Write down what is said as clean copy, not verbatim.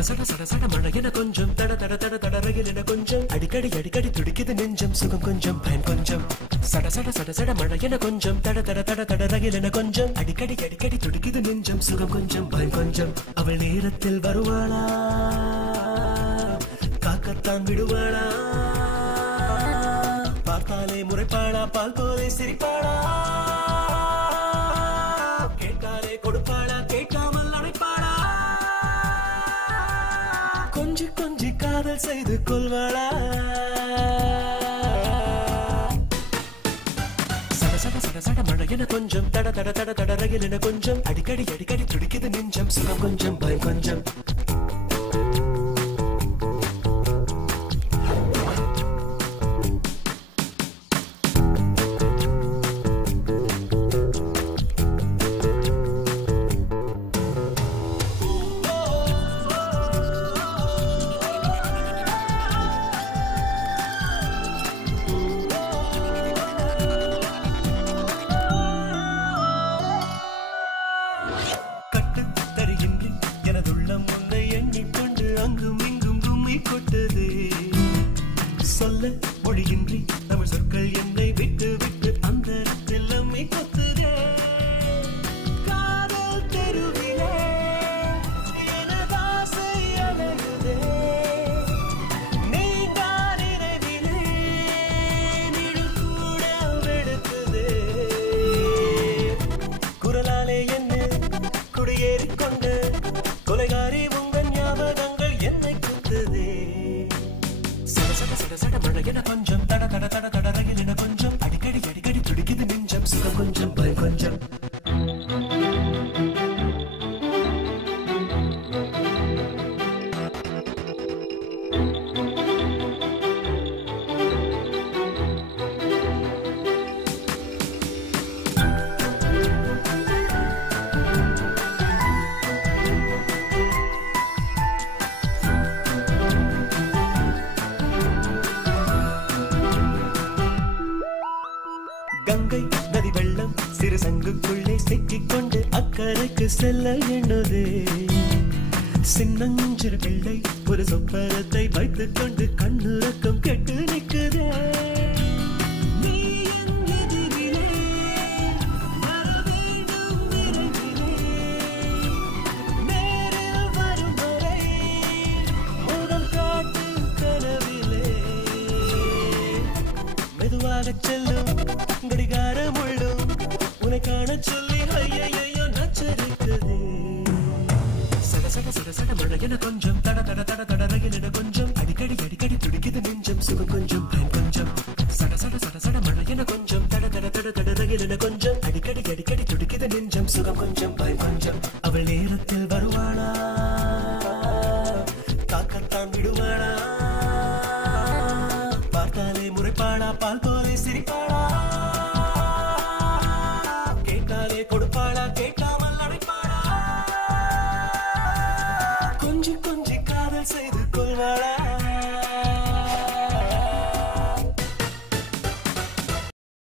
சட சட சட மழை என கொஞ்சம் தட தட தட தட ரயில் என கொஞ்சம் அடிக்கடி அடிக்கடி துடிக்குது நெஞ்சம் சுகம் கொஞ்சம் பயன் கொஞ்சம் சட சட சட சட மழை என கொஞ்சம் தட தட தட தட ரயில் என கொஞ்சம் அடிக்கடி அடிக்கடி துடிக்குது நெஞ்சம் சுகம் கொஞ்சம் பயன் கொஞ்சம் அவள் நேரத்தில் வருவாளா காக்கத்தான் விடுவாளா பார்த்தாலே முறைப்பாளா பால் போலே சிரிப்பாளா கேட்டாலே கொடுப்பாளா கேட்காமல் அழைப்பாளா கொஞ்சி கொஞ்சி காதல் செய்து கொள்வாளா சட சட சட சட மழை என கொஞ்சம் தட தட தட தட ரயில் என கொஞ்சம் அடிக்கடி அடிக்கடி துடிக்குது நெஞ்சம் சுகம் கொஞ்சம் பயம் கொஞ்சம் சொல்ல மொழியின்றி தமிழ் சொற்கள் என்னை விட்டு விட்டு அந்த தில்லம்மை கொத்துதே காதல் தெருவிலே எனதாசை அலையுதே நீங்கா நினைவிலே நிழல் கூட வெடுக்குதே குரலாலே என்ன குடியேறிக்கொண்டு கொலைகாரி உங்கள் ஞாபகங்கள் என்னை குத்துதே சட சட மழை என கொஞ்சம் தட தட தட தட ரயில் என கொஞ்சம் அடிக்கடி அடிக்கடி துடிக்குது நெஞ்சம் சுகம் கொஞ்சம் பயம் கொஞ்சம் கங்கை நதி வெள்ளம் சிறு சங்குக்குள்ளே சிக்கிக் கொண்டு அக்கறைக்கு செல்ல எண்ணுதே சின்னஞ்சிறு பிள்ளை ஒரு சொப்பனத்தை வைத்துக் கொண்டு கண்ணுறக்கம் கெட்டு நிற்குதே மெதுவாக செல்லும் கடிகாரம் உள்ளும் உன்னை காண சொல்லி ஐயையோ நச்சரிக்குதே சட சட சட சட மழை என கொஞ்சம் தட தட தட தட ரயில் என கொஞ்சம் அடிக்கடி அடிக்கடி துடிக்குது நெஞ்சம் சுகம் கொஞ்சம் பயம் கொஞ்சம் சட சட சட சட மழை என கொஞ்சம் தட தட தட தட ரயில் என கொஞ்சம் அடிக்கடி அடிக்கடி துடிக்குது நெஞ்சம் சுகம் கொஞ்சம் பயம் கொஞ்சம்